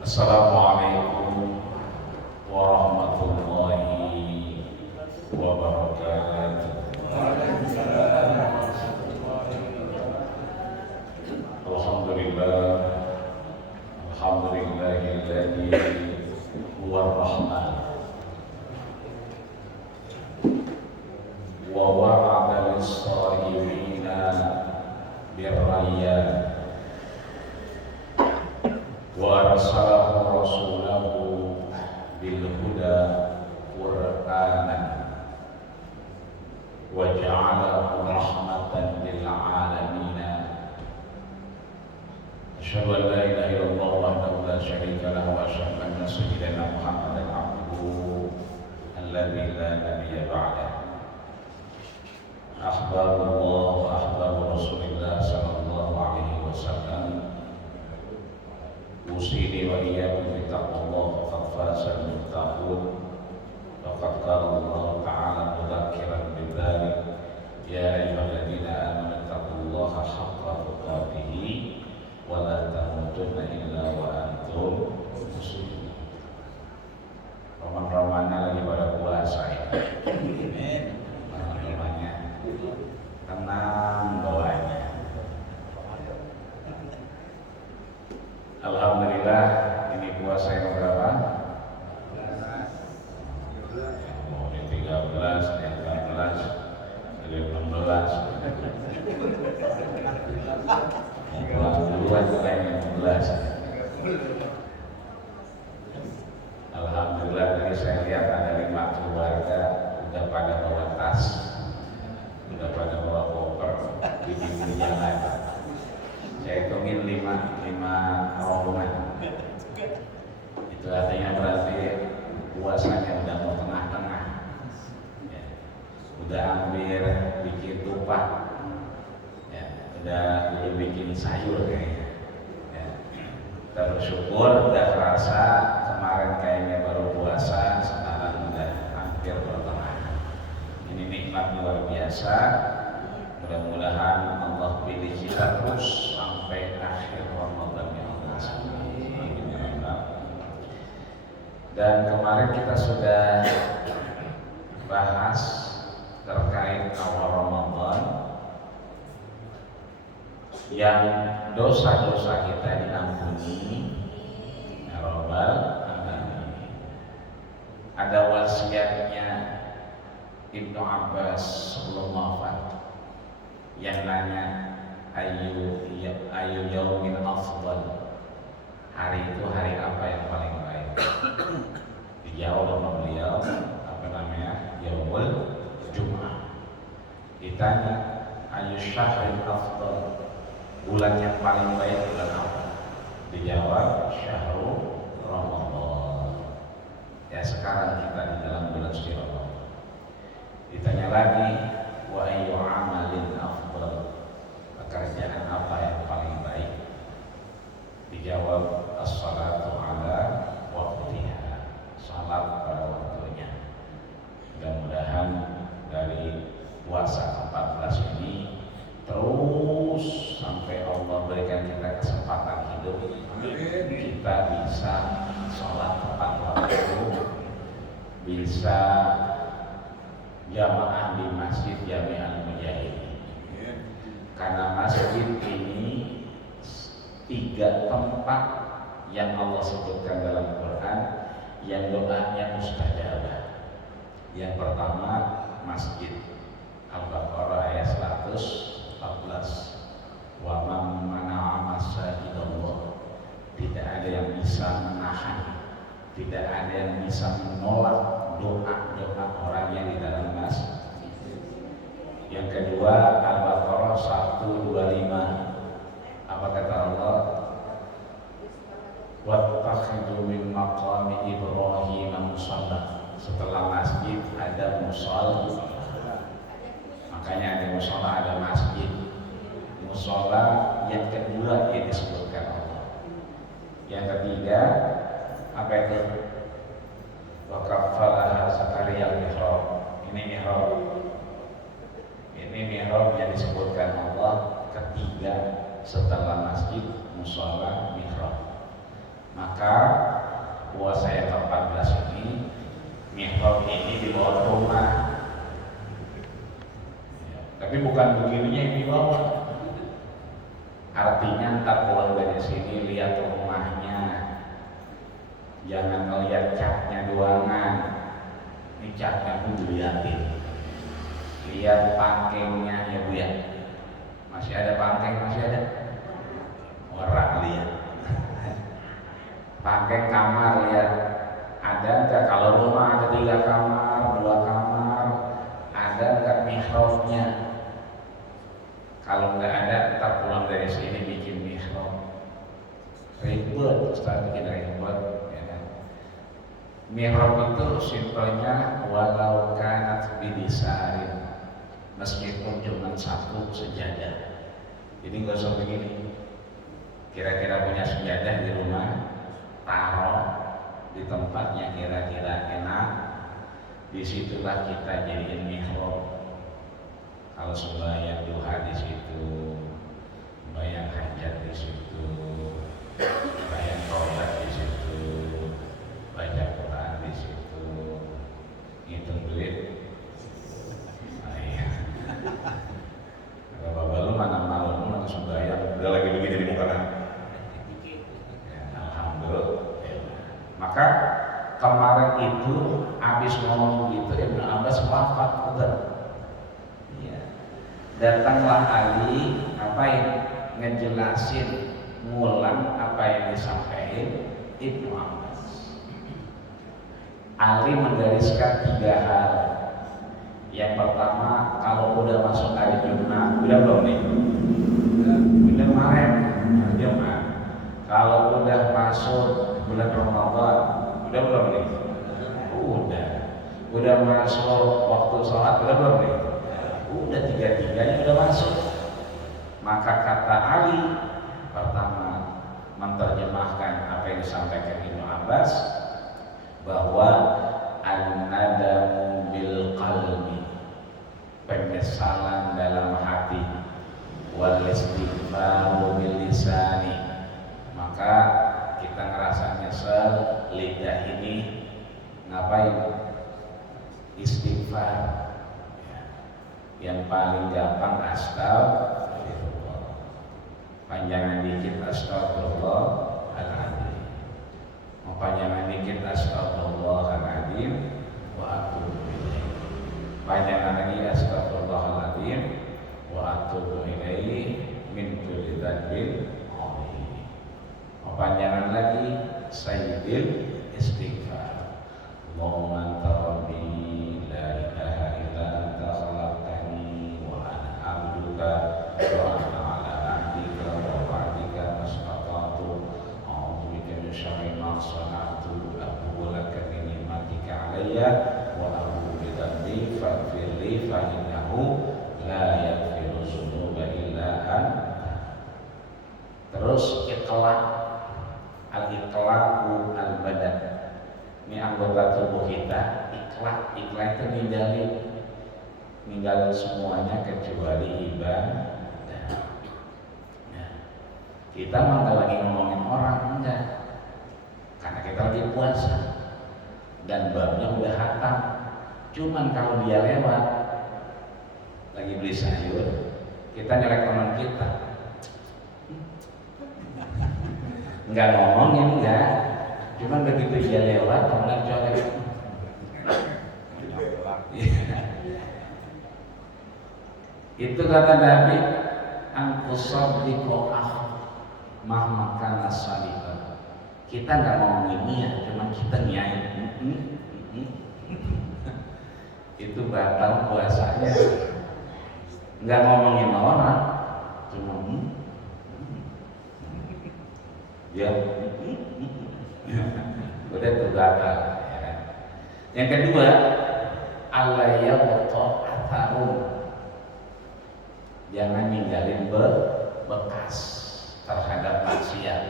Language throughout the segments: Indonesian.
Assalamualaikum warahmatullahi wabarakatuh. Alhamdulillah, alhamdulillahilladzi huwa rahman wa wa'ada lis-shahidina birrayyan wa arsalahu rasulahu bil huda qur'anan wa ja'alahu rahmatan lil alamin. Asyhadu an la ilaha illallah wahdahu la syarika lahu wa asyhadu anna sayyidana Muhammadan abduhu alladzi la nabiyya ba'dahu. Akhbarullah wa akhbaru Rasulillah sallallahu alaihi wasallam. Usini wa iyyakum bi taqwallah faqad fazal muttaqun. Faqad qala Allah ta'ala mudzakiran bidzalik, ya ayyuhalladzina amanu taqullaha haqqa tuqatih wa la tamutunna illa wa antum muslimun. Roman-romannya lagi pada puasa ya. Amin. Romannya tenang bawahnya. Alhamdulillah, ini puasa yang berapa? Oh, ini 13, ini 14, ini 16. Pulang duluan kayaknya 16. Alhamdulillah, tadi saya lihat ada 5 keluarga udah pada bawa tas, udah pada bawa koper di pinggir jalan. Saya hitungin 5 rombongan. Itu artinya berarti puasanya udah mau tengah-tengah ya. Udah hampir bikin tupat ya. Udah bikin sayur kayaknya ya. Kita bersyukur udah terasa kemarin kayaknya baru puasa, sekarang udah hampir pertengahan. Ini nikmat luar biasa. Mudah-mudahan Allah pilih kita terus sampai akhir Ramadan ya Allah. Dan kemarin kita sudah bahas terkait awal Ramadan yang dosa-dosa kita diampuni ya Rabbal Alamin. Ada wasiatnya Ibnu Abbas sebelum wafat yang nanya ayu yaumin afdal, hari itu hari apa yang paling baik? Dijawab sama beliau apa namanya, yaumul Jum'ah. Ditanya ayu syahril afdal, bulan yang paling baik bulan apa? Dijawab syahrul Ramadan. Ya sekarang kita di dalam bulan suci Ramadan. Ditanya lagi wa ayyu amalin afdal, pekerjaan apa yang paling baik? Dijawab as-salatu ala waqtiha, salat pada waktunya. Mudah-mudahan dari puasa 14 ini terus sampai Allah berikan kita kesempatan hidup, kita bisa salat tepat waktu, bisa jamaah di Masjid Jami'al Mujahidin. Karena masjid ini 3 tempat yang Allah sebutkan dalam Quran yang doanya mustajabah. Yang pertama Masjid Al-Baqarah ayat 114, wa man mana'a masajidallah, tidak ada yang bisa menahan, tidak ada yang bisa menolak doa-doa orang yang di dalam masjid. Yang kedua Al-Baqarah 125, apa kata Allah? Wattakhidhu min maqami Ibrahim musalla. Setelah masjid ada musalla. Makanya ada musalla, ada masjid. Musalla yang kedua yang disebutkan Allah. Yang ketiga apa itu? Wa kafalaha Zakaria al-mihrab. Ini mihrab. Ini mihrab yang disebutkan Allah ketiga setelah masjid, musala, mihrab. Maka Maka puasa yang ke-14 ini mihrab ini dibawa ke rumah. Tapi bukan begininya yang dibawa. Artinya ntar pulang dari sini lihat rumahnya, jangan ngeliat catnya doangan. Ini catnya pun dilihatin. Lihat pangkengnya ya Bu ya. Masih ada pangkeng, masih ada. Orang lihat. Pangkeng kamar lihat. Ada enggak? Kalau rumah ada 3 kamar, 2 kamar, ada enggak mihrabnya? Kalau enggak ada, ntar pulang dari sini bikin mihrab. Ribet, Ustaz bikin ribet. Ya kan? Mihrab itu simpelnya walau kanat bidisarin, meskipun cuma 1 sejadah. Jadi nggak usah begini. Kira-kira punya sejadah di rumah, taruh di tempatnya kira-kira enak. Disitulah kita jadiin mihrab. Kalau sembahyang duha di situ, sembahyang hajat di situ, sembahyang sholat di situ, baca Quran di situ, ngitung duit. Oh iya. Kalau bapak lu mana malu lu sembahyang, udah lagi begini di muka kan? Ya, alhamdulillah. Maka kemarin itu habis ngomong gitu Ibnu Abbas wafat betul. Datanglah Ali, ngapain? Ngejelasin, ngulang apa yang disampaikan Ibnu Abbas. Ali menggariskan 3 hal. Yang pertama, kalau udah masuk hari Jumat, udah belum nih? Udah kemarin, Jumat. Kalau udah masuk bulan Ramadan, udah belum nih? Udah. Udah masuk waktu sholat, udah belum nih? Udah 3-tiganya udah masuk. Maka kata Ali, pertama menerjemahkan apa yang disampaikan Ibnu Abbas, bahwa an-nadamu bil qalbi, penyesalan dalam hati, wal istighfaru bil lisani. Maka kita ngerasa nyesel, lidah ini ngapain? Istighfar. Yang paling gampang astagfirullah, panjangan dikit astagfirullahaladzim, mau panjangan dikit astagfirullahaladzim wa atubu ilaih, panjangan lagi astagfirullahaladzim wa atubu ilaih min kulli dzambin adzim, mau panjangan lagi sayyidil istighfar, Allahumma anta rabbi la ilaha illa anta khalaqtani wa ana abduka wa ana ala ahdika wa wa'dika mastata'tu a'udzu bika min syarri ma sana'tu abu'u laka bi ni'matika 'alayya wa abu'u bi dhanbi faghfir li fa innahu la yaghfiru dzunuba illa anta. Terus iqla', al-iqla'u al-badan, ini anggota tubuh kita. Ikhlas itu ninggalin semuanya kecuali ibadah. Nah, kita mah nggak lagi ngomongin orang, enggak, karena kita lagi puasa dan babnya udah hatam. Cuman kalau dia lewat lagi beli sayur, kita nyelek teman kita, nggak ngomongin, enggak. Cuman begitu dia lewat, teman colek. Itu kata Nabi, angkusaddiqo mahmakan as-salibah. Kita nggak ngomongin niat, cuman kita niain. Itu batal puasanya. Nggak ngomongin orang, cuma ya. Udah itu batal, ya kan? Yang kedua, alayyaqa atharum, jangan ninggalin bekas terhadap maksiat.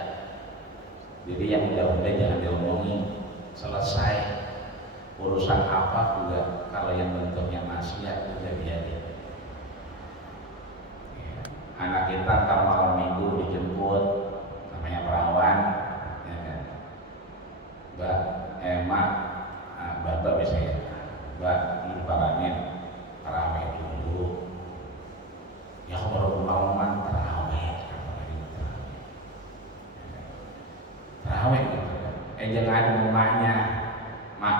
Jadi yang udah jangan diomongin, selesai urusan apa juga. Kalau yang bentuknya maksiat udah biarin. Anak kita ntar malam minggu dijemput, namanya perawan, ya kan? misalnya, Mbak, parangin tarawih dulu. Ya aku baru pulang tarawih, tarawih gitu. Jangan ada emaknya, mak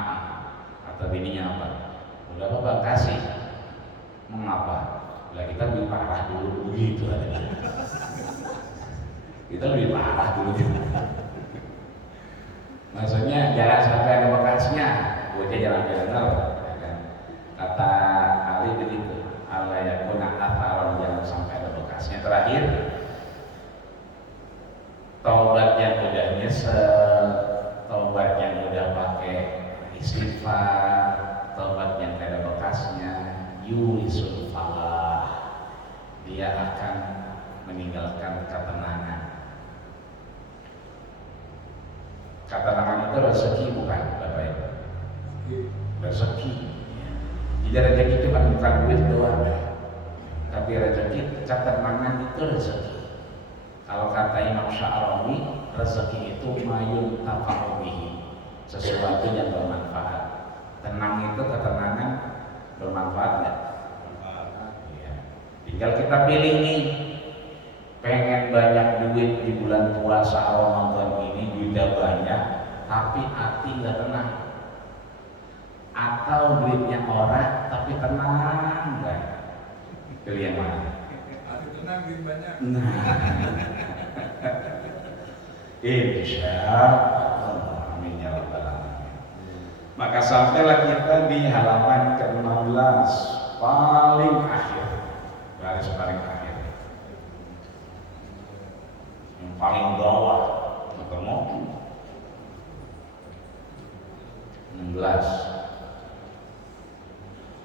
atau bininya apa? Udah apa kasih? Mengapa? Lah kita lebih parah dulu begitu aja. Kita lebih parah dulu gitu. Maksudnya jangan sampai ada bekasnya, bocah jangan dengar. Ya kan? Kata Ali begitu, Allah yakuna atharon, jangan sampai ada bekasnya. Terakhir, taubat yang udah nyesel, taubat yang udah pakai istighfar, taubat yang tidak ada bekasnya, yurisul falah, dia akan meninggalkan ketenangan. Ketenangan itu rezeki bukan, Bapak Ibu? Rezeki. Jadi rezeki itu bukan duit doang, tapi rezeki, ketenangan itu rezeki. Kalau kata Imam Sya'rawi, rezeki itu mayun tafa'ubihi, sesuatu yang bermanfaat. Tenang itu, ketenangan bermanfaat nggak? Ya. Tinggal kita pilih nih, pengen banyak duit di bulan puasa Ramadan ini, duitnya banyak tapi hati nggak tenang, atau duitnya orang tapi tenang nggak? Pilih yang mana? Hati tenang, duit banyak. Nah, insya Allah, amin ya rabbal alamin. Maka sampailah kita di halaman ke-16, paling akhir, baris paling akhir, yang paling bawah, ketemu 16.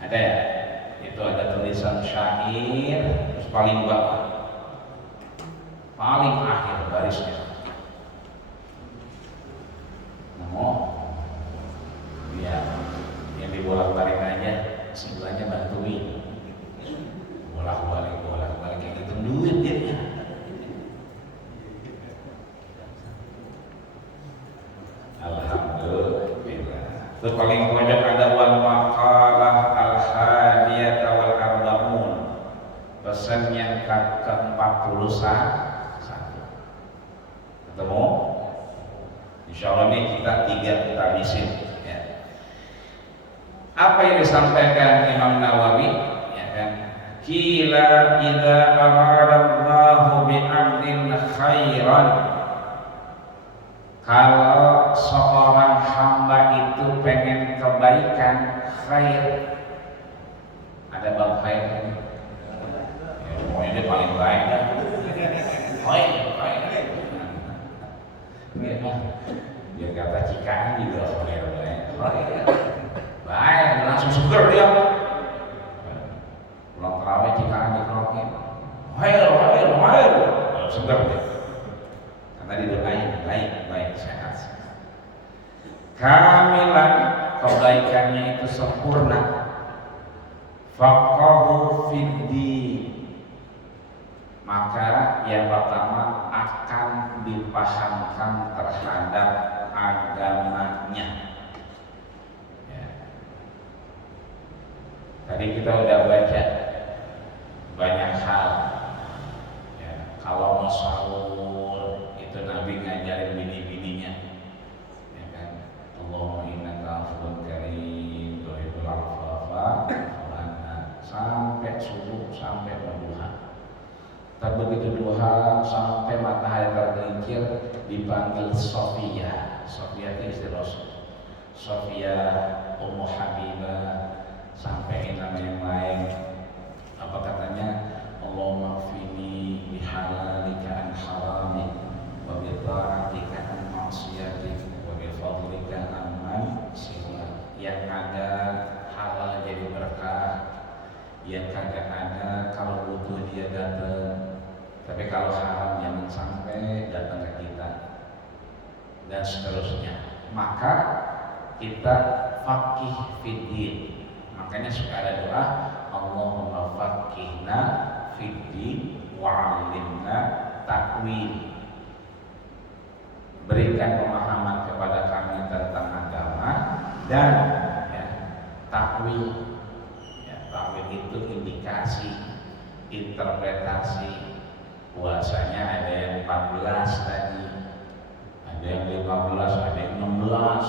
Ada ya? Itu ada tulisan syair, terus paling bawah, paling akhir barisnya. Ya, yang dibolak-balik aja, sebelahnya bantuin. Bolak-balik yang hitung duit dia. Alhamdulillah. Terus paling pojok ada wal maqalah al-hadiyah wal arba'un. Pesan yang ke-41. Ketemu? Insyaallah ini kita habisin ya. Apa yang disampaikan Imam Nawawi ya kan? Kila idza aradallahu bi 'abdin khairan. Kalau seorang hamba itu pengen kebaikan, khair, ada bab khair ini. Ya, pokoknya dia paling baik dah. Khair. Dia kata cikaan juga khair baik. Baik, langsung seger dia. Pulang terawih cikaan dikerokin. Khair. Seger dia. Karena didoain baik sehat. Kamilan, kebaikannya itu sempurna. Faqahu fiddin, maka yang pertama akan dipahamkan terhadap agamanya ya. Tadi kita udah baca banyak hal ya. Kalau mau sahur itu Nabi ngajarin bini-bininya ya kan, Allahumma innaka afuwwun karim tuhibbul afwa fa'fu anna, sampai subuh, sampai berduha. Tak begitu duha sampai matahari tergelincir dipanggil Sofia. Sofia itu istri Rasul. Sofia, Ummu Habibah, sampai nama yang lain. Apa katanya? Allahumma fini bihalalika an haramik, wa bi ta'atika an ma'siyatik, wa bi fadlika amman siwak. Yang ada halal jadi berkah, yang kagak ada kalau butuh dia datang, tapi kalau haram jangan sampai datang ke kita, dan seterusnya. Maka kita faqih fiddin. Makanya suka ada doa, Allahumma faqihna fiddin wa 'allimna ta'wil. Berikan pemahaman kepada kami tentang agama dan ya, takwil. Ya, takwil itu indikasi, interpretasi. Puasanya ada yang 14 tadi, ada yang 15, ada yang 16.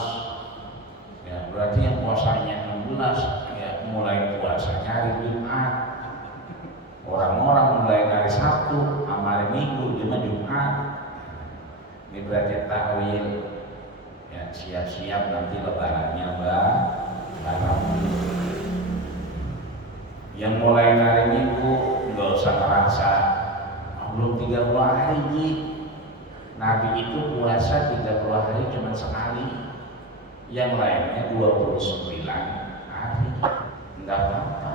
Ya, berarti yang puasanya 16 ya mulai puasanya hari Jumat. Orang-orang mulai hari Sabtu, hari Minggu, Jumat. Ini berarti takwil. Ya, siap-siap nanti lebarannya barang. Yang mulai hari Minggu nggak usah ngerasa belum 30 hari Ji. Nabi itu puasa 30 hari cuma sekali. Yang lainnya 29 hari. Enggak apa-apa.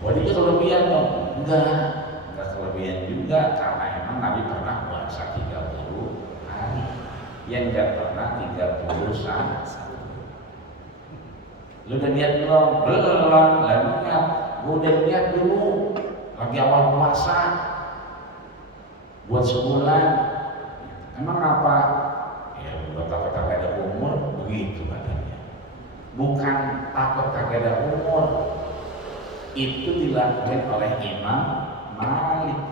Jadi kelebihan dong? Enggak kelebihan juga karena emang Nabi pernah puasa 30 hari. Yang enggak pernah 31. Lu udah lihat belum? Belum. Lalu kan, gua udah lihat dulu lagi awal puasa buat sebulan. Emang apa? Ya udah takut kagak ada umur begitu katanya. Bukan takut kagak ada umur. Itu dilakukan oleh Imam Malik.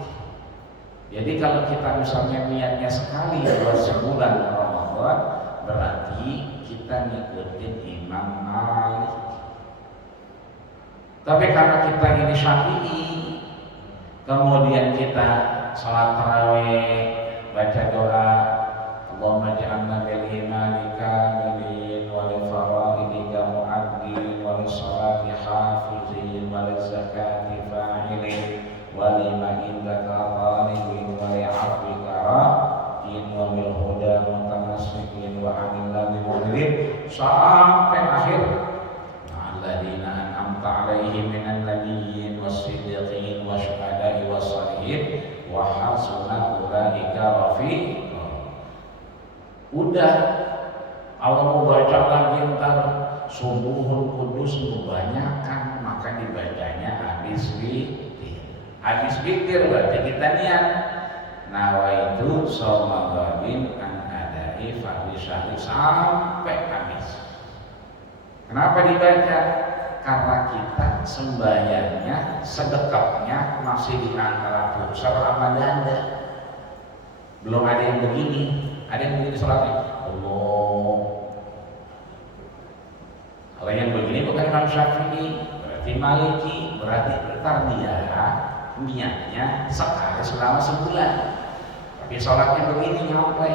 Jadi kalau kita misalnya niatnya sekali buat sebulan Ramadan, berarti kita ngikutin Imam Malik. Tapi karena kita ini Syafi'i, kemudian kita salat tarawih, baca doa, Allahumma ja'alna bil imani kamilin wa li faraidika mu'addin wa li salati hafizin wa li zakati fa'ilin wa lima indaka talibin wa li afwika ra'in wa bil huda mutamassikin wa anil ladhi mu'lin sampai akhir alladzina an'amta alaihim minan nabiyyin was-siddiqin wasyuhada'i was-shalihin wa hasuna ulaika rafiqa. Udah, Allah mau baca lagi ntar subuhul kudus kebanyakan, maka dibacanya habis witir. Habis witir berarti kita niat nawaitu sholatin an adai fardhi syahri sampai habis. Kenapa dibaca? Karena kita sembahyangnya, sedekapnya masih di antara pusar sama dada. Belum ada yang begini. Ada yang begini sholatnya, Allah. Kalau yang begini bukan Imam Syafi'i, berarti Maliki, berarti ntar dia niatnya sekali selama sebulan. Tapi sholatnya begini nyampe.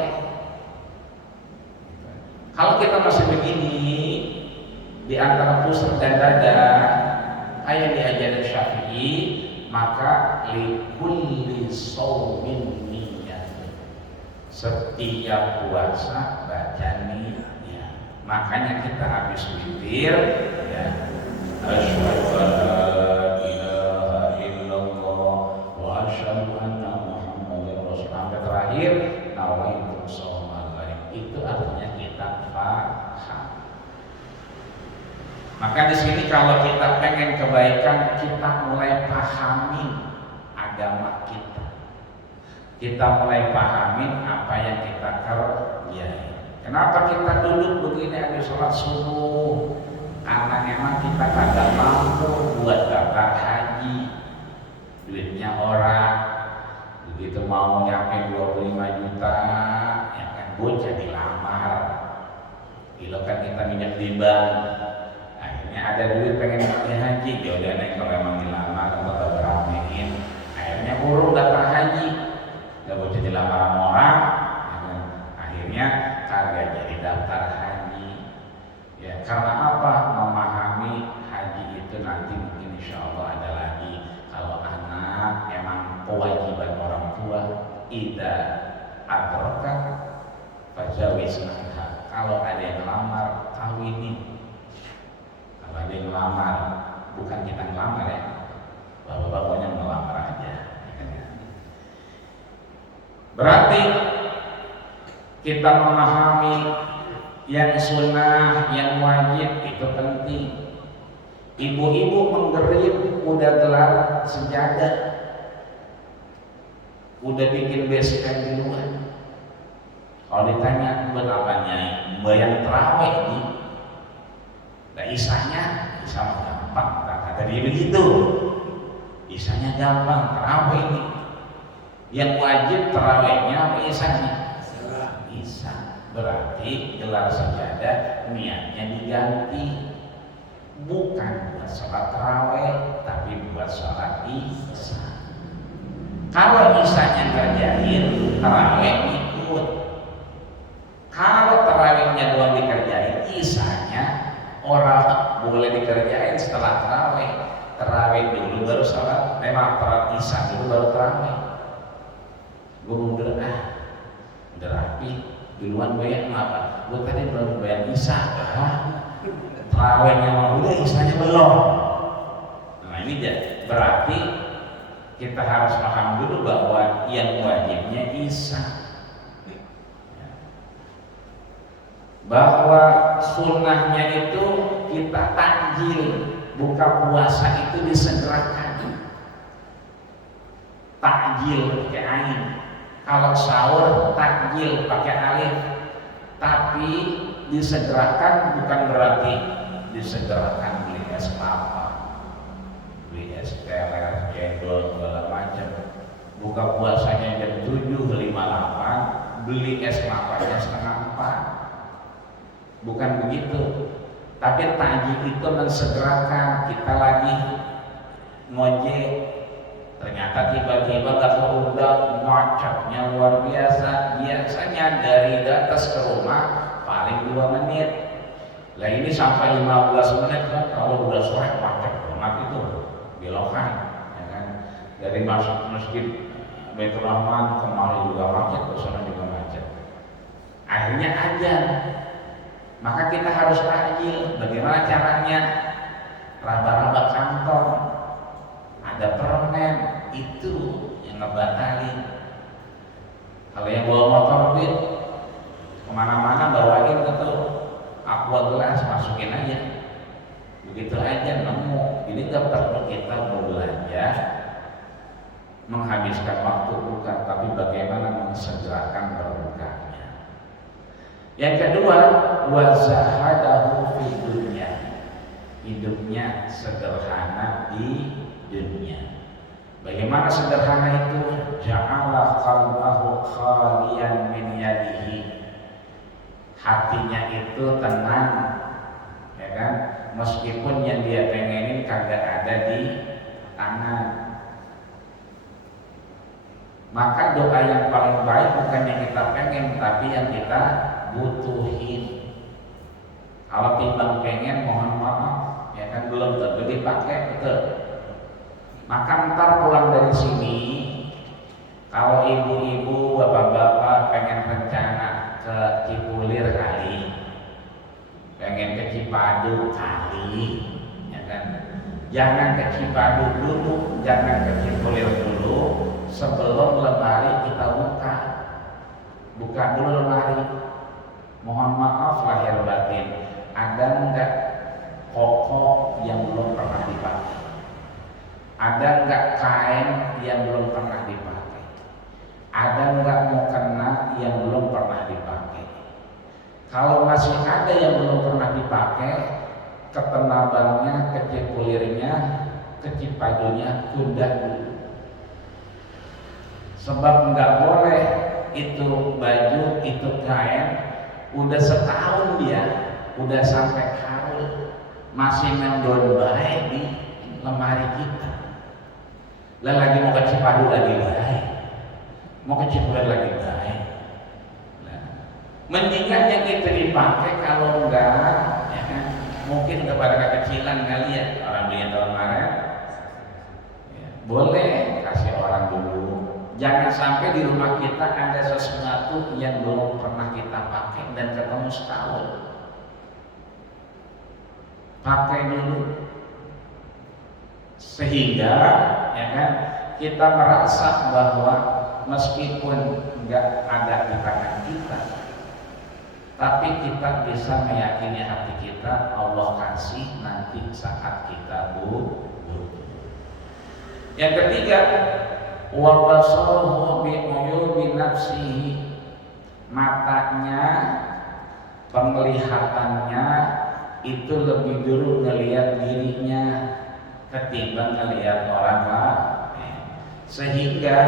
Kalau kita masih begini di antara pusat dan dada, ayat diajarin Syafi'i, maka likulli shaumin niyyah. Setiap puasa baca niyat. Makanya kita habis witir ya, asyhadu an la ilaha illallah wa asyhadu anna muhammadar rasulullah. Sampai terakhir nawaitu shaumal ghaib. Itu artinya kita paham. Maka di sini kalau kita pengen kebaikan, kita mulai pahami agama kita. Kita mulai pahamin apa yang kita kerjain. Kenapa kita duduk begini habis sholat subuh? Karena memang kita kagak mampu buat daftar haji. Duitnya orang, begitu mau nyampe 25 juta, ya kan bocah dilamar. Gila kan kita minyak di bank. Akhirnya ada duit pengen haji, ya udah nih kalau memang dilamar atau beramein. Akhirnya urung daftar haji. Gak boleh dilamar sama orang, ya kan? Akhirnya kagak jadi daftar haji. Ya karena apa? Memahami haji itu nanti mungkin insya Allah ada lagi. Kalau anak emang kewajiban orang tua, ida adrokat fajawisnah. Kalau ada yang lamar, kawinin. Kalau ada yang lamar, bukan kita ngelamar ya, bapak-bapaknya ngelamar aja. Berarti kita memahami yang sunnah, yang wajib itu penting. Ibu-ibu menggerit udah gelar sejadah, udah bikin base camp duluan. Kalau ditanya buat apa Nyai? Bayang terawih nih. Nah isanya, isa mah gampang, kata dia begitu. Isanya gampang, terawih ini. Yang wajib terawihnya apa isanya? Isa. Berarti gelar sajadah niatnya diganti. Bukan buat sholat tarawih, tapi buat sholat isya. Kalau isanya kerjain, tarawih ikut. Kalau tarawihnya doang dikerjain, isanya orang boleh dikerjain setelah tarawih. Tarawih dulu baru sholat, memang sholat isya dulu baru tarawih. Gue mundur udah rapi, duluan bayar apa? Gue tadi belum bayar isya. Tarawihnya mau udah, isanya belum. Nah ini berarti kita harus paham dulu bahwa yang wajibnya isya, bahwa sunnahnya itu kita takjil, buka puasa itu disegerakan. Takjil pakai ain, kalau sahur takjil pakai alif. Tapi disegerakan bukan berarti disegerakan beli es kelapa, beli es teler, cendol, segala macam. Buka puasanya jam 7.58, beli es kelapanya setengah 4. Bukan begitu. Tapi takjil itu mensegerakan. Kita lagi ngojek, ternyata tiba-tiba gak keundang, macetnya luar biasa. Biasanya dari atas ke rumah paling 2 menit. Lah ini sampai 15 menit kan, kalau udah sore macet banget itu, belokan, ya kan? Dari masuk masjid Baitur Rahman kemari juga macet, ke sana juga macet. Akhirnya ajan. Maka kita harus takjil. Bagaimana caranya? Raba-raba kantong, ada permen, itu yang ngebatalin. Kalau yang bawa motor duit kemana-mana bawain gitu, aqua gelas masukin aja, begitu aja nemu. Ini gak perlu kita berbelanja menghabiskan waktu bukan, tapi bagaimana mensegerakan berbukanya. Yang kedua, wazahadahu fi dunya, hidupnya sederhana di dunia. Bagaimana sederhana itu? Ja'ala qalbahu khaliyan min yadihi, hatinya itu tenang, ya kan? Meskipun yang dia pengenin kagak ada di tangan. Maka doa yang paling baik bukan yang kita pengen, tapi yang kita butuhin. Kalau timbang pengen, mohon maaf, ya kan belum tentu dipakai, betul. Maka ntar pulang dari sini, kalau ibu-ibu, bapak-bapak pengen rencana ke Cipulir kali, pengen ke Cipadu kali, ya kan? Jangan ke Cipadu dulu, jangan ke Cipulir dulu, sebelum lemari kita buka. Buka dulu lemari. Mohon maaf lahir batin, ada enggak koko yang belum pernah dipakai? Ada enggak kain yang belum pernah dipakai? Ada enggak mukena yang belum pernah dipakai? Kalau masih ada yang belum pernah dipakai, ketenabannya, kecipulirnya, kecipadunya tunda dulu. Sebab enggak boleh itu baju, itu kain udah setahun dia, udah sampai kaul, masih mendon baik di lemari kita. Lah lagi mau ke Cipadu lagi baik, mau ke Cipulir lagi baik. Nah, mendingan yang itu dipakai, kalau enggak, ya kan? Mungkin kepada kekecilan kali ya, orang beli tahun kemarin, ya, boleh kasih orang dulu. Jangan sampai di rumah kita ada sesuatu yang belum pernah kita pakai dan ketemu setahun. Pakai dulu. Sehingga ya kan, kita merasa bahwa meskipun nggak ada di tangan kita, tapi kita bisa meyakini hati kita Allah kasih nanti saat kita butuh. Yang ketiga, wa basaruhu bi uyubi nafsihi, matanya, penglihatannya itu lebih dulu ngelihat dirinya ketimbang ngelihat orang lain, sehingga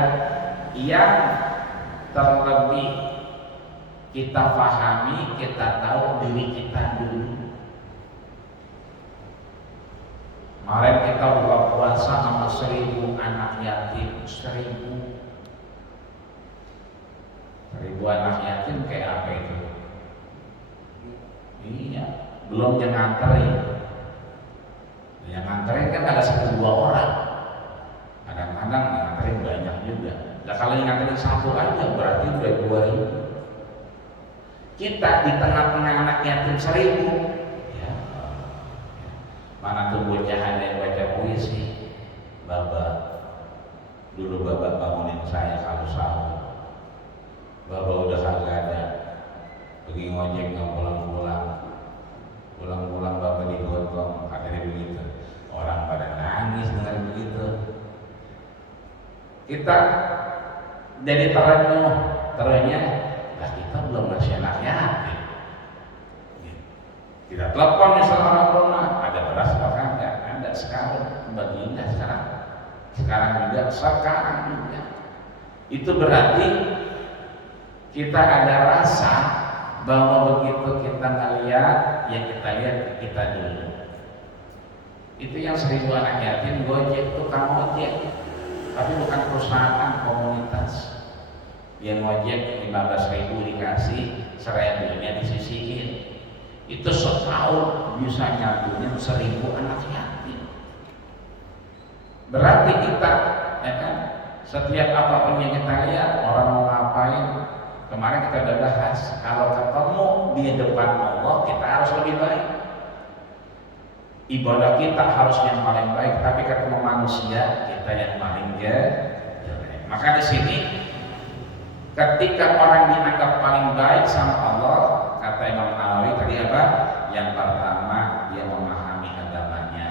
yang terlebih kita pahami, kita tahu diri kita dulu. Kemarin kita buka puasa sama 1000 anak yatim, 1000 anak yatim kayak apa itu? Iya, belum yang nganterin. Yang nganterin kan ada 1-2 orang. Kadang-kadang yang nganterin banyak juga. Nah kalau yang nganterin 1 aja berarti udah 2000. Kita di tengah-tengah anak yatim 1000. Ya. Mana tuh bocah ada yang baca puisi. Bapak, dulu bapak bangunin saya kalau sahur. Bapak udah kagak ada, pergi ngojek nggak pulang-pulang. Pulang-pulang bapak digotong, katanya begitu. Orang pada nangis dengan begitu. Kita jadi terenyuh, lah kita belum ngasih anak yatim. Kita telepon misalnya orang rumah, ada beras apa enggak? Ada sekarang, baginya sekarang. Sekarang juga. Itu berarti kita ada rasa bahwa begitu kita ngeliat, yang kita lihat kita dulu. Itu yang 1000 anak yatim Gojek, tukang ojek, tapi bukan perusahaan, komunitas. Yang ngojek 15.000 dikasih, 1.000-nya disisihin. Itu setahun bisa nyatunya 1000 anak yatim. Berarti kita, ya kan, setiap apapun yang kita lihat, orang mau ngapain, kemarin kita udah bahas, kalau ketemu di depan Allah kita harus lebih baik. Ibadah kita harus yang paling baik, tapi ketemu manusia kita yang paling jelek. Maka di sini ketika orang dianggap paling baik sama Allah, kata Imam Nawawi tadi apa? Yang pertama dia memahami agamanya,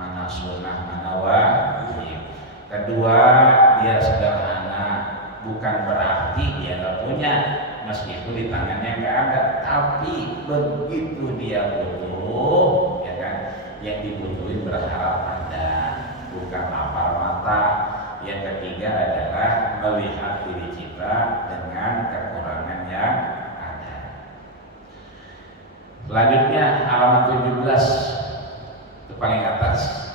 mana sunnah, mana wajib. Kedua dia sederhana, bukan berarti dia nggak punya, meskipun di tangannya nggak ada, tapi begitu dia butuh, ya kan, yang dibutuhin berharap ada, bukan lapar mata. Yang ketiga adalah melihat diri kita dengan kekurangan yang ada. Selanjutnya halaman 17 itu paling atas,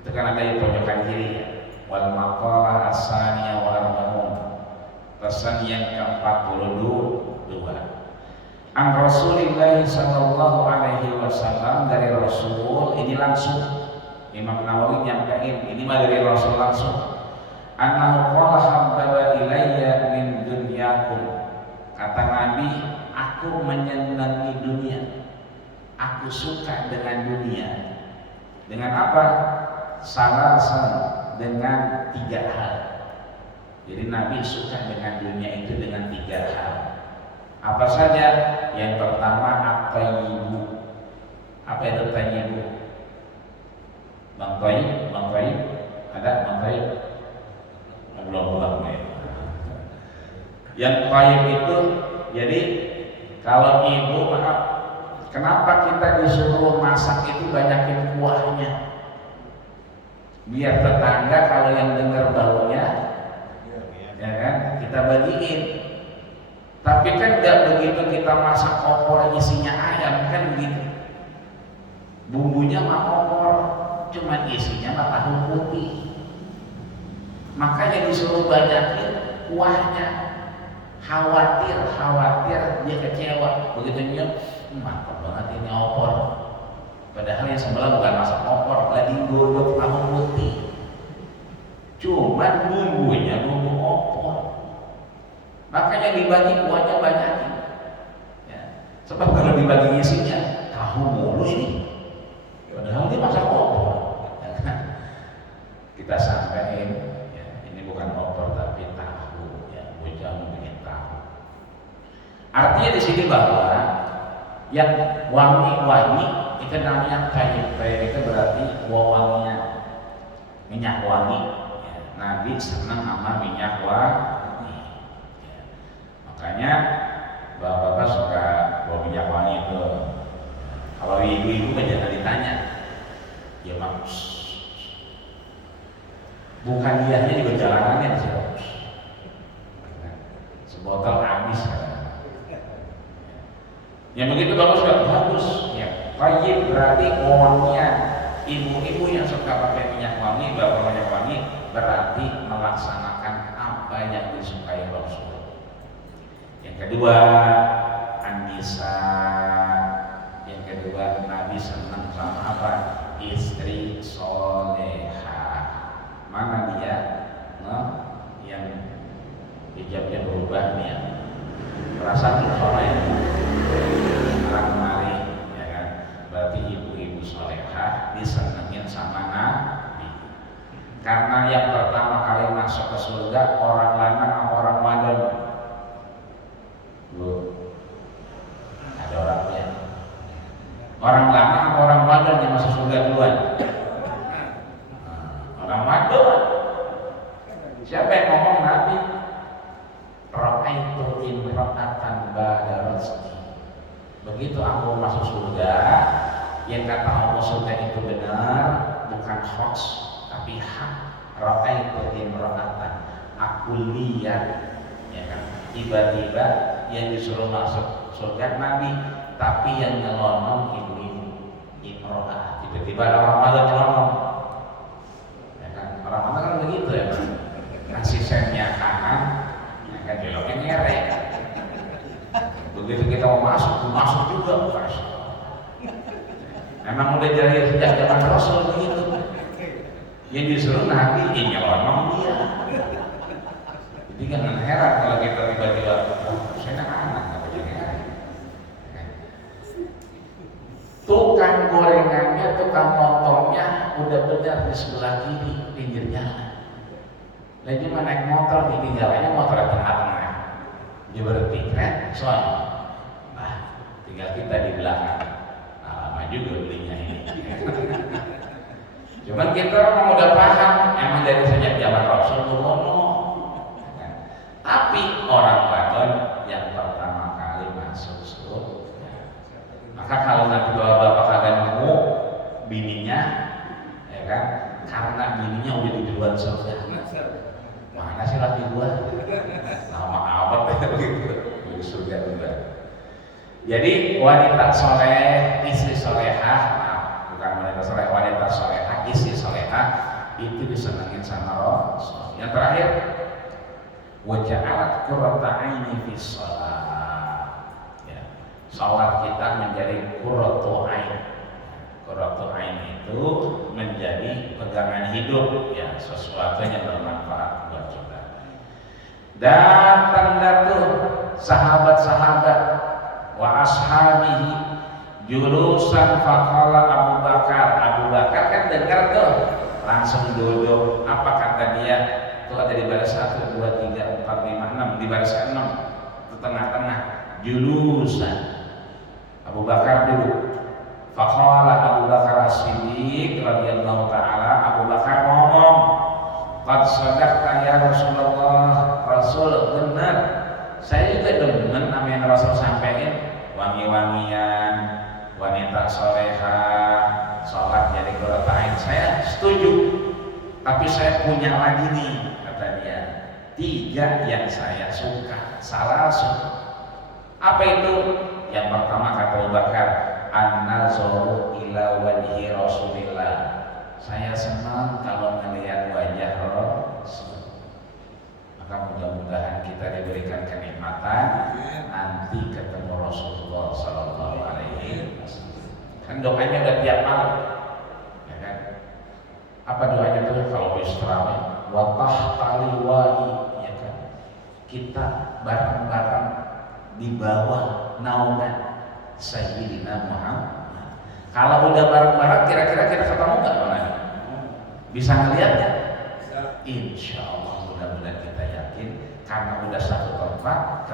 itu kan ada di pojokan kiri ya. Wal maqalah as-saniyah wal arba'un, pesan yang ke-42. An Rasulillah sallallahu alaihi wasallam, dari Rasul, ini langsung Imam Nawawi nyampein, ini mah dari Rasul langsung. Annahu qala habbaba ilayya min dunyakum, kata Nabi, aku menyenangi dunia, aku suka dengan dunia. Dengan apa? Salasan, dengan 3 hal. Jadi Nabi suka dengan dunia itu dengan 3 hal. Apa saja? Yang pertama at-thayyibu. Apa itu thayyibu? Bang Toyib, ada Bang Toyib? Belum ya. Yang Toyib itu, jadi kalau ibu, maaf, kenapa kita disuruh masak itu banyakin kuahnya? Biar tetangga kalau yang dengar baunya, ya kan, kita bagiin. Tapi kan nggak begitu kita masak opor isinya ayam, kan begitu. Bumbunya mah opor, cuma isinya mah tahu putih. Makanya disuruh banyakin kuahnya. Khawatir dia kecewa. Begitu nyium, mantap banget ini opor. Padahal yang sebelah bukan masak opor, lagi godok tahu putih. Cuman bumbunya bumbu opor. Makanya dibagi kuahnya banyakin. Ya. Sebab kalau dibagi isinya tahu mulu ini. Padahal dia masak opor. Ya kan? Kita sampaikan, ya, ini bukan opor tapi tahu. Ya, bocah bikin tahu. Artinya di sini bahwa yang wangi-wangi itu namanya kayu. Itu berarti wanginya, minyak wangi. Ya, Nabi senang sama minyak wangi. Ya. Makanya bapak-bapak suka bawa minyak wangi itu. Kalau ibu-ibu mah jangan ditanya, ya mak, bukan dianya di perjalanannya di situ, sebotol habis. Yang begitu bagus nggak? Bagus. Ya, wajib berarti wanginya. Ibu-ibu yang suka pakai minyak wangi, bawa minyak wangi, berarti melaksanakan apa yang disukai Rasul. Yang kedua, An-Nisa. Yang kedua, Nabi senang sama apa? Istri solehah. Mana dia? Yang hijabnya berubah nih ya. Perasaan soalnya ya. Kemari, ya kan? Berarti ibu-ibu solehah disenengin sama Nabi. Karena yang pertama kali masuk ke surga orang lanang sama orang wadon. Bu, ada orangnya. Orang lanang sama orang wadon yang masuk surga duluan. Orang wadon. Siapa yang ngomong Nabi? Ra'aitu imra'atan ba'da razqi. Begitu aku masuk surga, yang kata Allah surga itu benar, bukan hoax, tapi hak. Ra'aitu imra'atan, aku lihat, ya kan? Tiba-tiba yang disuruh masuk surga Nabi, tapi yang nyelonong ibu-ibu, imra'ah. Tiba-tiba ada orang malah nyelonong, ya kan? Orang malah kan begitu ya, kasih sennya kanan, ya kan? Beloknya nyerek. Begitu kita mau masuk juga, memang udah dari sejak zaman Rasul begitu. Yang disuruh Nabi, nyelonong dia. Jadi jangan heran kalau kita tiba-tiba, saya anak apa jadi heran. Tukang gorengannya, tukang motornya udah benar di sebelah kiri pinggir jalan. Lagi naik motor ditinggal aja motor tengah-tengah. Dia berhenti, soalnya. Tinggal kita di belakang. Lama juga belinya ini. Cuman kita memang udah paham, emang dari sejak zaman Rasul ngomong. Tapi orang wadon yang pertama kali masuk surga. Maka kalau nanti bapak-bapak kagak nemu bininya, ya kan? Karena bininya udah di duluan surga. Mana sih laki gua? Lama amat gitu. Di surga juga. Jadi wanita soleh, istri solehah, bukan wanita soleh, wanita solehah, istri solehah itu disenangin sama Rasul. Yang terakhir, waja'alat qurrata aini fi shalah. Ya, salat kita menjadi qurratu ain. Qurratu ain itu menjadi pegangan hidup, ya, sesuatu yang bermanfaat buat kita. Datang sahabat-sahabat wa ashabihi jurusan faqala Abu Bakar kan dengar tuh langsung duduk. Apa kata dia? Tuh ada di baris 1, 2, 3, 4, 5, 6, di baris 6 di tengah-tengah jurusan Abu Bakar duduk. Faqala Abu Bakar As-Siddiq radhiyallahu taala, Abu Bakar ngomong, qad sadaqta ya Rasulullah. Rasul benar, saya juga demen apa yang Rasul sampaikan, wangi-wangian, wanita solehah, sholat jadi qurratu ain. Saya setuju, tapi saya punya lagi nih, kata dia, 3 yang saya suka. Salah suka. Apa itu? Yang pertama kata Abu Bakar, an-nazaru ila wajhi Rasulillah. Saya senang kalau melihat wajah Rasul. Maka mudah-mudahan kita diberikan kenikmatan nanti ketemu Rasulullah Sallallahu Alaihi Wasallam. Kan doanya udah tiap malam, ya kan? Apa doanya tuh kalau habis tarawih? Wa tahtali wahi, ya kan? Kita bareng-bareng di bawah naungan Sayyidina Muhammad. Kalau udah bareng-bareng, kira-kira kita ketemu nggak mana? Bisa ngeliatnya? Insya Allah, mudah-mudahan kita yakin karena udah satu tempat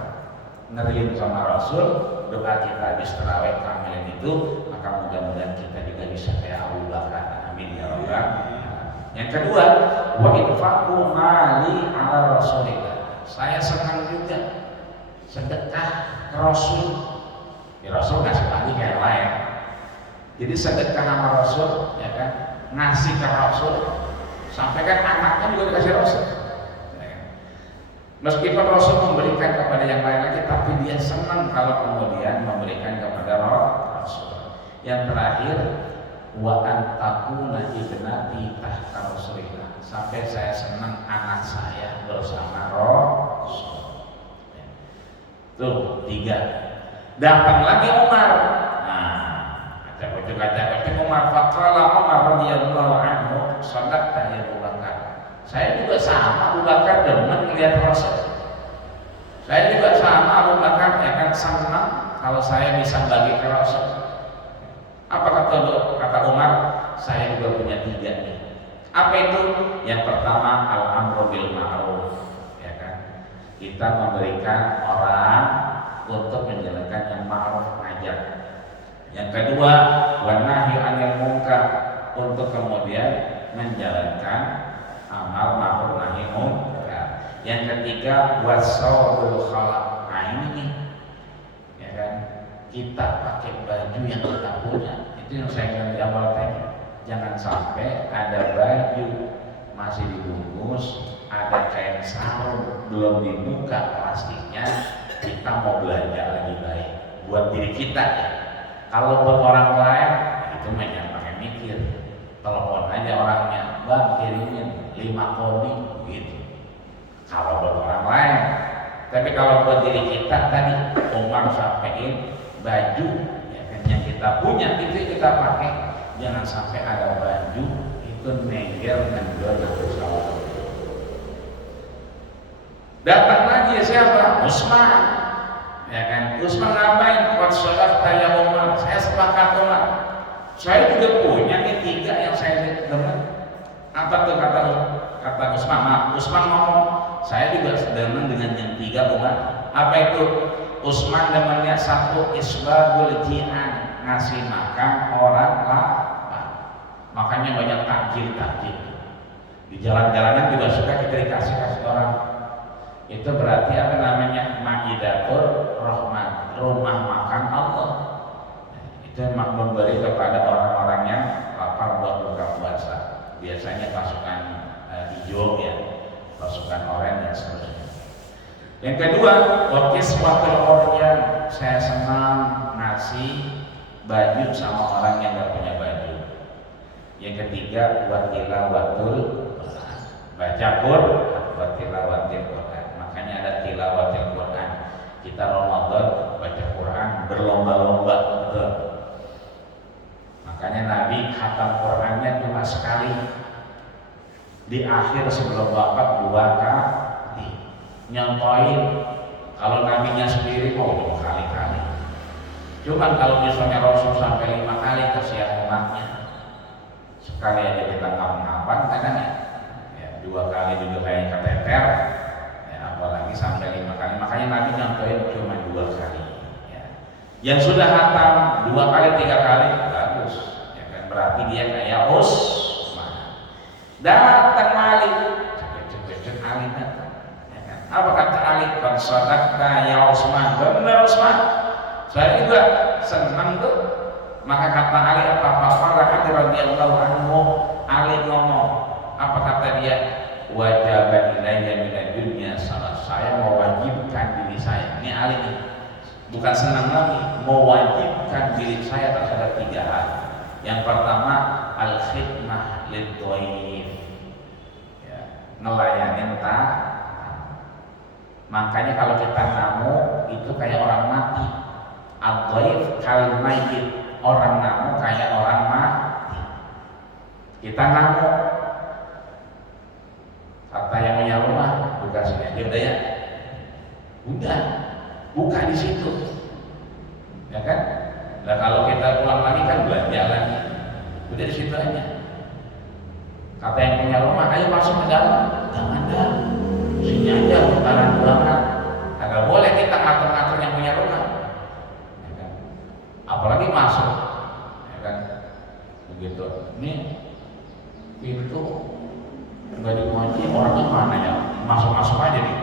ngerim sama Rasul, doa kita habis tarawih kamilin itu, maka mudah-mudahan kita juga bisa kayak Abu Bakar. Amin ya Rabbal. Yang kedua, wa infaqu mali ala Rasulillah. Saya senang juga sedekah Rasul. Ya Rasul nggak sekali kayak lain. Jadi sedekah sama Rasul, ya kan, ngasih ke Rasul, sampai kan anaknya juga dikasih Rasul. Ya kan? Meskipun Rasul memberikan kepada yang lain lagi, tapi dia senang kalau kemudian memberikan kepada Rasul. Yang terakhir, wa antakuna ibnati tahta Rasulillah. Sampai saya senang anak saya bersama Rasul. Tuh 3. Datang lagi Umar. Kata Umar, faqala Umar radhiyallahu anhu, sadaqta ya Abu Bakar. Saya juga sama Abu Bakar demen melihat Rasul. Saya juga sama Abu Bakar ya kan senang kalau saya bisa bagi ke Rasul. Apa kata Umar? Saya juga punya 3 nih. Apa itu? Yang pertama al-amru bil ma'ruf, ya kan? Kita memberikan orang untuk menjalankan yang ma'ruf, ngajak. Yang kedua, wanahyu 'anil munkar, untuk kemudian menjalankan amal ma'ruf nahi munkar. Yang ketiga, wasawul khalaq. Nah ini nih, ya kan, kita pakai baju yang kita punya. Itu yang saya bilang di awal tadi. Jangan sampai ada baju masih dibungkus, ada kain sarung belum dibuka plastiknya, kita mau belanja lebih baik buat diri kita ya. Kalau buat orang lain itu jangan pakai mikir, telepon aja orangnya, bang kirimin 5 kodi gitu. Kalau buat orang lain, tapi kalau buat diri kita tadi Umar sampaikan baju ya kan, yang kita punya itu yang kita pakai, jangan sampai ada baju itu nengger dan berdosa. Datang lagi siapa? Utsman. Ya kan, Utsman ngapain? Qad sadaqta ya Umar. Saya sepakat Umar. Saya juga punya nih 3 yang saya dengar. Apa tuh kata Utsman? Utsman ngomong, saya juga demen dengan yang 3 Umar. Apa itu? Utsman demennya 1 isbagul ji'an, ngasih makan orang lapar. Makanya banyak takjil. Di jalan-jalanan juga suka kita kasih orang. Itu berarti apa namanya? Maidatur rahmat, rumah makan Allah. Itu memberi kepada orang-orang yang lapar buat buka puasa. Biasanya pasukan hijau ya, pasukan oranye dan seterusnya. Yang kedua, wakiswatul oryan, saya senang ngasih baju sama orang yang gak punya baju. Yang ketiga, watilawatul Quran, baca Quran, watilawatil Quran. Makanya ada tilawatil Quran. Kita Ramadan baca Quran berlomba-lomba, betul. Makanya Nabi khatam Qurannya cuma sekali. Di akhir sebelum wafat 2 kali. Nyontoin. Kalau nabinya sendiri mau 2 kali. Cuman kalau misalnya Rasul sampai 5 kali kesian umatnya. Sekali aja kita ngapan kadang ya 2 kali juga kayak keteter. Apalagi sampai 5 kali, makanya Nabi nyontohin cuma 2 kali ya. Yang sudah hatam 2 kali 3 kali bagus ya kan, berarti dia kayak Utsman. Datang Ali, cepet Ali datang ya kan. Apa kata Ali? Qad sadaqta ya Utsman. Benar Utsman, saya juga senang tuh. Maka kata Ali, apa radhiyallahu anhu, Ali ngomong, apa kata dia? Wajib ilayya minad dunya salah, saya mewajibkan diri saya. Ini Ali nih, bukan senang lagi, mewajibkan diri saya terhadap 3 hal. Yang pertama, al khidmah lid dhaif, ya, ngelayanin makanya kalau kita namu itu kayak orang mati. Al dhaif kal mayyit, orang namu kayak orang mati. Kita namu, kata yang punya rumah, buka sini aja udah ya. Udah, buka di situ. Ya kan? Nah kalau kita pulang lagi kan belanja lagi. Udah di situ aja. Kata yang punya rumah, ayo masuk ke dalam. Jangan dah. Sini aja putaran banget. Agak boleh kita ngatur-ngatur yang punya rumah. Ya kan? Apalagi masuk. Ya kan? Begitu. Ini pintu nggak dikunci, orangnya mana ya, masuk aja nih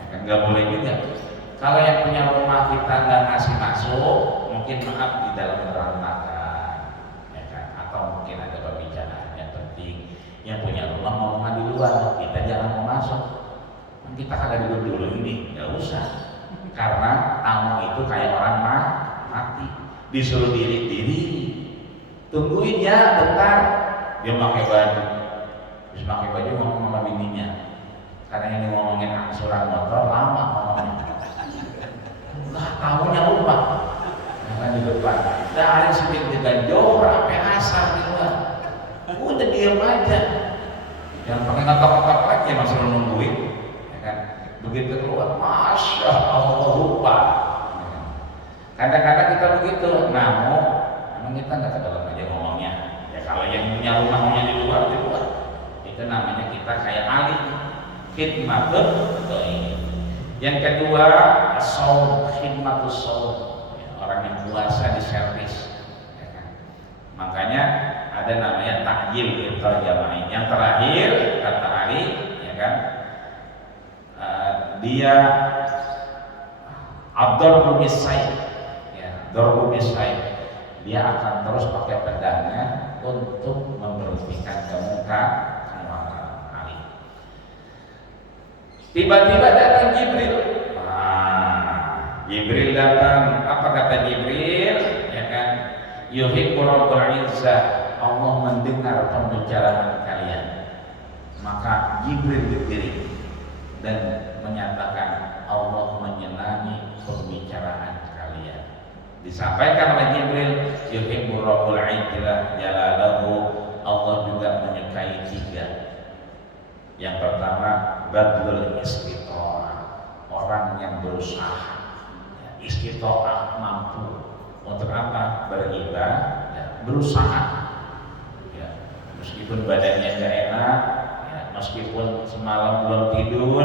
ya kan, nggak boleh juga. Kalau yang punya rumah kita nggak ngasih masuk, mungkin maaf di dalam berantakan mungkin ada pembicaraan yang penting, yang punya rumah mau makan di luar, kita jangan mau masuk. Kita kagak dulu ini, nggak usah. Karena tamu itu kayak orang mati, disuruh diri, tungguin ya bentar. Dia pakai baju, terus pakai baju ngomong sama bininya. Karena yang ngomongin angsuran motor lama ngomongnya. Lah tamunya lupa. Kan di depan, dari sepit dengan jauh sampai asar di luar. Udah diam aja, jangan pakai ngotot-ngotot lagi, masih nungguin. Ya kan? Begitu keluar, masya Allah lupa. Kadang-kadang kita begitu, namun emang kita nggak ke dalam aja ngomongnya. Ya kalau yang punya rumah maunya di luar. Itu namanya kita kayak alim, khidmatun ini. Yang kedua, as-shaum, khidmatus shaum. Orang yang puasa di servis, ya kan? Makanya ada namanya takjil iftar jamaah. Yang terakhir kata Ali, ya kan, dia Abdur Bumisai, ya, Abdur Bumisai, dia akan terus pakai pedangnya untuk memberhentikan kemuka Ali. Tiba-tiba datang Jibril. Jibril datang, apa kata Jibril? Ya kan, yuhibbu rabbul izzah, Allah mendengar pembicaraan kalian. Maka Jibril berdiri dan menyatakan Allah menyenangi pembicaraan kalian. Disampaikan oleh Jibril, yuhibbu rabbul izzah jalalahu, Allah juga menyukai tiga. Yang pertama, badlul istita'ah, orang yang berusaha. Istitoah mampu untuk apa? Beribadah, ya, berusaha, ya, meskipun badannya nggak enak, ya, meskipun semalam belum tidur,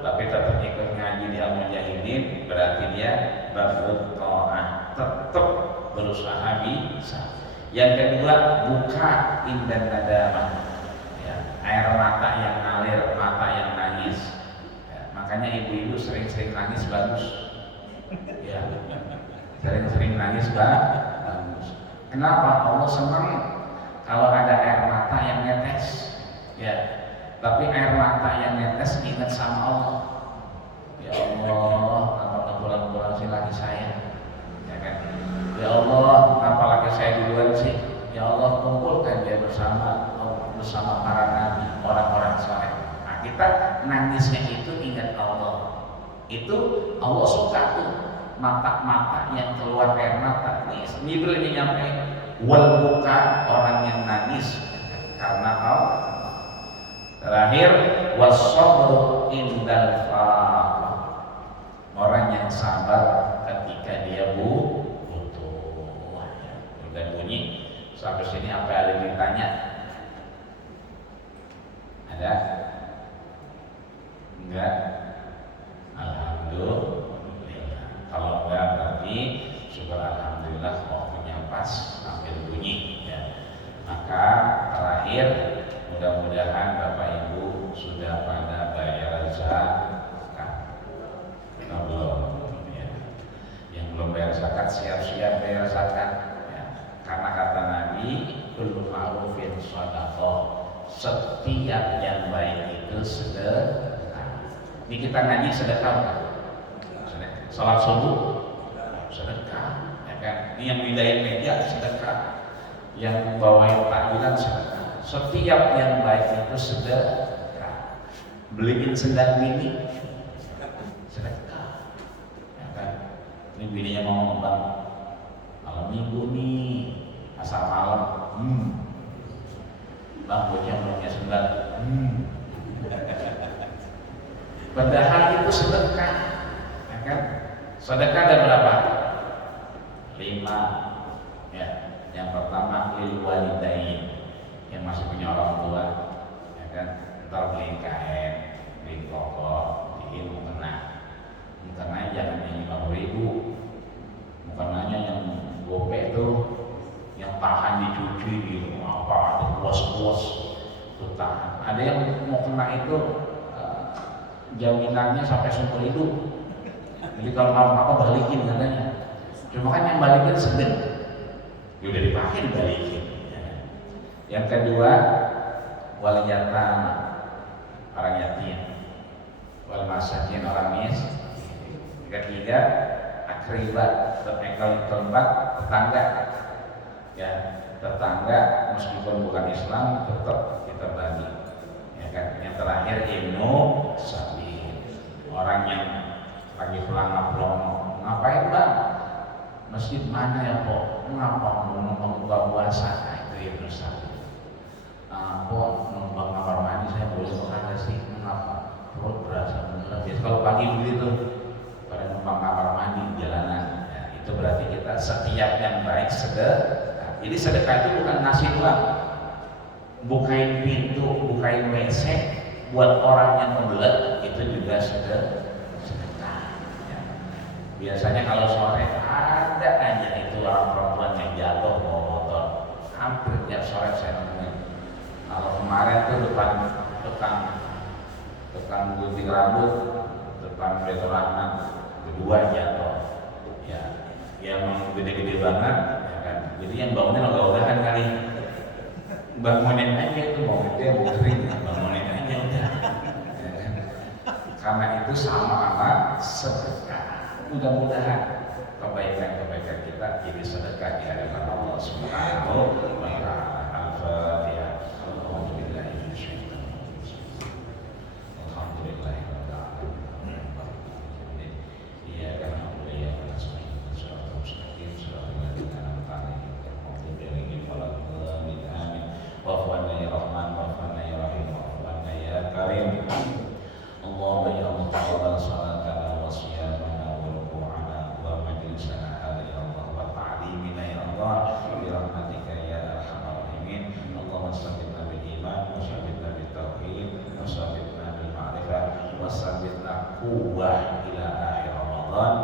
tapi tetap ikut ngaji di Al-Mujahidin, berarti dia bertoah, tetap berusaha bisa. Yang kedua, buka indan nadamah, ya, air mata yang ngalir, mata yang nangis, ya, makanya ibu-ibu sering-sering nangis bagus. Ya, sering-sering nangis bagus. Kenapa? Allah senang kalau ada air mata yang netes. Ya, tapi air mata yang netes ingat sama Allah. Ya Allah, apa pulang-pulang sih lagi saya? Ya kan? Ya Allah, apa lagi saya duluan sih? Ya Allah, kumpulkan dia bersama para nabi, orang-orang saleh. Nah, kita nangisnya itu ingat Allah. Itu Allah suka tuh, mata-mata yang keluar air mata. Jibril ini nyampe wal buka, orang yang nangis karena Allah. Terakhir, was-sabru indal faqr, orang yang sabar ketika dia butuh. Udah bunyi sampai sini, apa ada yang ditanya? Ada? Enggak? Alhamdulillah. Kalau enggak berarti syukur alhamdulillah, waktunya pas sambil bunyi, ya. Maka terakhir, mudah-mudahan Bapak Ibu sudah pada bayar zakat. Belum, ya. Yang belum bayar zakat siap-siap bayar zakat, ya. Karena kata Nabi, kullu ma'rufin shadaqah, setiap yang baik itu sedekah. Ini kita ngaji sedekah kan? Salat subuh sedekah, ya kan? Ini yang mindahin meja sedekah, yang bawain takbiran sedekah. Setiap yang baik itu sedekah. Beliin sendal mini sedekah, ya kan? Ini bininya mau ngomong, malam minggu nih, asal malam, bang bocah punya sendal, padahal itu sedekah, ya kan? Sedekah ada berapa? 5, ya. Yang pertama lil walidain, yang masih punya orang tua, ya kan? Ntar beliin kain, beliin rokok, beliin mukena. Mukenanya jangan yang 50.000, mukenanya yang gope tuh, yang tahan dicuci gitu, apa ada puas-puas tuh tahan. Ada yang mau kena itu jaminannya sampai seumur hidup. Jadi kalau mau apa balikin katanya. Cuma kan yang balikin sedang, ya udah dipakai dibalikin. Ya. Yang kedua, wal yatama, orang yatim, wal masakin, orang miskin. Ketiga, akribat, keempat, tetangga. Ya, tetangga meskipun bukan Islam tetap kita bagi. Ya kan? Yang terakhir ibnu sabil, orang yang lagi pulang ngapain bang? Masjid mana ya kok? Ngapa mau buka puasa? Nah, itu ibnu sabil. Kok numpang kamar mandi saya boleh kemana sih? Mengapa? Perut berasa benar. Biasa kalau pagi begitu pada numpang kamar mandi di jalanan. Ya, itu berarti kita setiap yang baik sedekah. Jadi sedekah itu bukan ngasih uang, bukain pintu, bukain WC buat orang yang kebelet, itu juga sedekah. Ya. Biasanya kalau sore ada aja itu orang perempuan yang jatuh bawa motor. Hampir tiap sore saya nemuin. Kalau kemarin tuh tukang gunting rambut, depan Beto Rahman, kedua jatuh. Ya, yang gede-gede banget, ya kan. Jadi yang bangunnya ogah-ogahan kali. Bangunin aja itu mau gede mau kering, bangunin aja udah. Ya kan? Karena itu sama sedekah. Mudah-mudahan kebaikan-kebaikan kita jadi sedekah di hadapan Allah Subhanahu wa Ta'ala. Al-Fatihah. Wasabitna kuwah ila akhir Ramadan